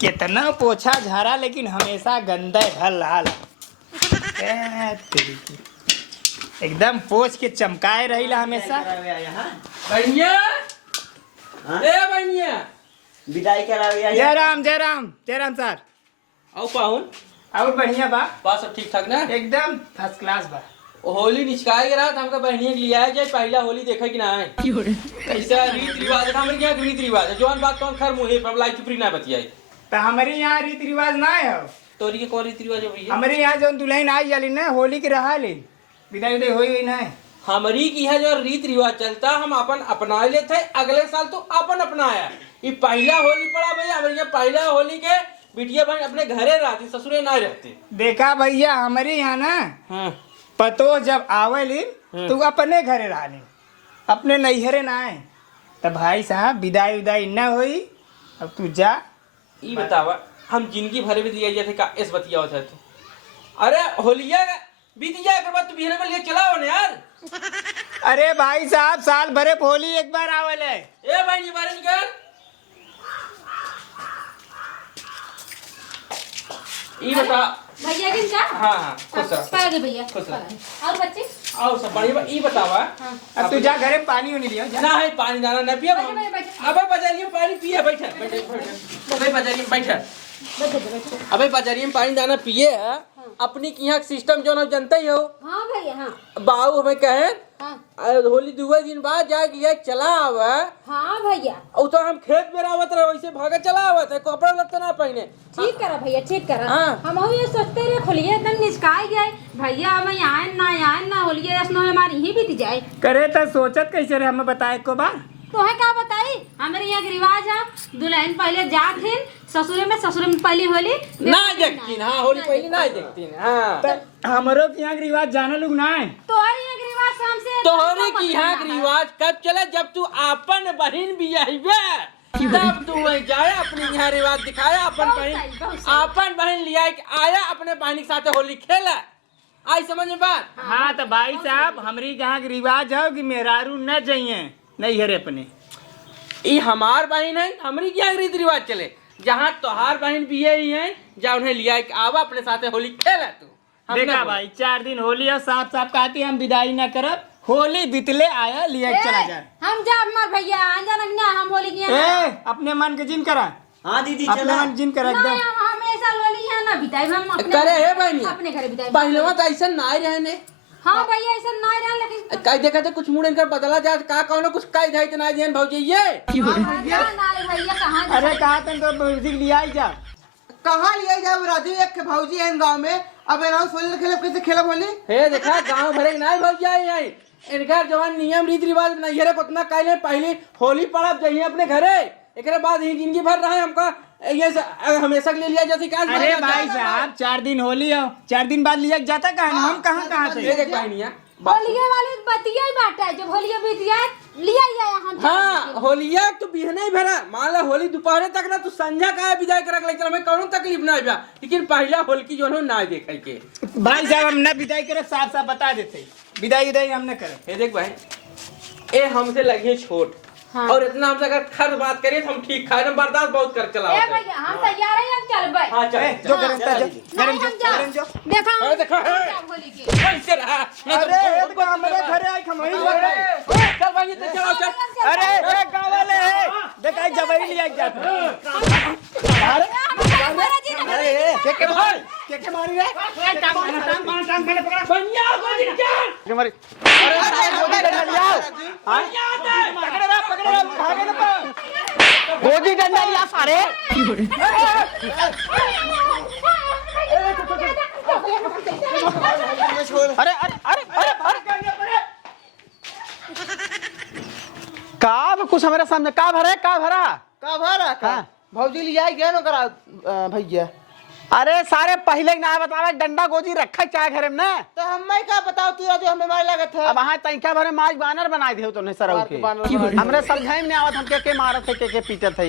कितना पोछा झाड़ा लेकिन हमेशा गंदा घर लाल एकदम पोछ के चमकाए रही हमेशा। बढ़िया ए बढ़िया विदाई करावे जय राम जय राम जय राम सर। आओ पाहुन और बढ़िया बा बात सब ठीक ठाक ना एकदम फर्स्ट क्लास बा। होली निचकाए के रहा हमका बहनिया के लिया जाए पहला होली देखे कि ना है ऐसा रीत रिवाज है हमारे यहाँ रीत रिवाज है जौन बात कौन खर मुहे पर लाई चुपरी ना बतियाई तो हमारे यहाँ रीति रिवाज ना है। तोरी के कौन रीत रिवाज है भैया हमारे यहाँ जो दुल्हन आई जाली ना होली के रहा ली विदाई उदाई हुई ना है। हमारी की है जो रीत रिवाज चलता हम अपन अपना लेते अगले साल तो अपन अपनाया ये पहला होली पड़ा भैया हमारे यहाँ पहला होली के बिटिया बहन अपने घरे रहती ससुरे ना रहते। देखा भैया हमारे यहाँ ना हाँ पतो जब आवेली तो अपने घरे रहली अपने नैहरे ना आए। तो भाई साहब विदाई उदाई न हुई अब तू जा। ये बतावा हम जिंदगी भर में दिया जाते का इस बतिया होता है अरे होलिया बीत जाए के बाद तू बिहने में लिए चलाओ ना यार। अरे भाई साहब साल भरे होली एक बार आवल है। ए भाई ये बारे निकल ये बता भैया किन का हाँ हाँ खुश रह पागे भैया खुश रह और बच्चे आओ सब बढ़िया ये बतावा अब तू जा घरे में पानी नहीं लिया जा। ना है पानी दाना न पिया बैठे। अबे बाजारिया में पानी पिए बैठा अबे बाजारिया में बैठा अबे बाजारिया में पानी दाना पिए अपनी यहाँ सिस्टम जो ना जानते ही हो। हाँ भैया हाँ बाबू हमें कहे हाँ होली दुए दिन बाद जाके चला आवा हाँ भैया और तो हम खेत में आवत रहे वैसे भागा चला आवत है कपड़ा लगता ना पहने। ठीक करा भैया ठीक करा हाँ। हम ये सोचते रहे खोलिए एकदम निचकाई गए भैया अब आए ना होलिए रस्म हमारी ही बीत जाए करे तो सोचत कैसे रहे हमें बताए को बार तो है क्या बताई हमारे यहाँ के रिवाज है दुल्हन पहले जाते ससुरे में पहली होली ना देखती हाँ होली पहले ना देखती हाँ हमारो के यहाँ के रिवाज जाने लोग ना है। तोहरे यहाँ के रिवाज से हमसे तोहरे की यहाँ के रिवाज कब चला जब तू अपन बहन भी आईबे तब तू वहीं जाए अपने यहाँ रिवाज दिखाया अपन बहन लिया आया अपने बहन के साथ होली खेला आई समझ में बात। हाँ तो भाई साहब हमारी यहाँ के रिवाज है कि मेहरारू न जाइए नहीं हरे अपने ये हमार बहन है हमारी क्या रीति रिवाज चले जहाँ तोहार बहन भी ही है जा उन्हें लिया आवा अपने साथ होली खेला तू देखा भाई 4 दिन होली और साफ साफ कहती हम विदाई न करब होली बितले आया लिया चला जा। हम जा हमार भैया हम होली की अपने मन के जिन करा। हाँ दीदी अपने चला मन जिन करा एकदम हमेशा होली है ना बिताई हम अपने करे है बहनी अपने घरे बिताई पहले तो ऐसा ना ही रहने हाँ भैया ऐसा ना रहा लेकिन कई देखा तो कुछ मुड़ इनका बदला जाए का कौन कुछ कई जाए ना देन भौजी ये भैया कहाँ अरे कहा तुम तो म्यूजिक लिया ही जा कहाँ लिया जाओ राजू एक के भौजी है गांव में अब अनाउंस होली खेले कैसे खेलब होली हे देखा गांव भरे ना भौजी आई आई इनका जवान नियम रीति रिवाज नहीं है उतना कहले पहले होली पड़ब जाइए अपने घरे एक बाद ही जिंदगी भर रहा है हमका ये हमेशा के लिए लिया जैसे क्या। अरे भाई साहब 4 दिन होली हो 4 दिन बाद लिया जाता कहा हम कहाँ से होलिये वाले बतिया ही बात है जब होलिये बीत जाए लिया ही आया हम हाँ होलिया तो बिहने ही भरा मान लो होली दोपहर तक ना तू संध्या का विदाई कर रख हमें कौन तकलीफ ना आया लेकिन पहला होली की जो है ना देखे के भाई साहब हम न विदाई करे साफ साफ बता देते विदाई उदाई हम न करे। देख भाई ए हमसे लगे छोट हाँ। और इतना हमसे अगर खर्च बात करिए तो हम ठीक खाए हम बर्दाश्त बहुत कर चला ए भैया हम तैयार हैं हम चलबे हाँ चल जो गरम जो देखा अरे देखो होली के कैसे रहा अरे एक बार हमारे घरे आई खमई चल भाई तो चलो चल अरे एक गाँव वाले है देखा जबई लिया जाता के मारी रे टांग पकड़ा बनिया को निकाल के मारी अरे गोदी डंडा लिया पकड़े रे भागे ना गोदी डंडा लिया सारे अरे अरे अरे अरे का कुछ हमारे सामने का भरा का भरा का भौजी लिया गया नो करा भैया अरे सारे पहले ना बतावे डंडा गोदी रखा चाहे घर में ना तो हमें का बताओ तू राजू हमें मारे लागत है अब वहां तैका भरे माज बानर बनाए थे तो नहीं सर हमरे समझाई में आवत हम के मारत है के पीटत है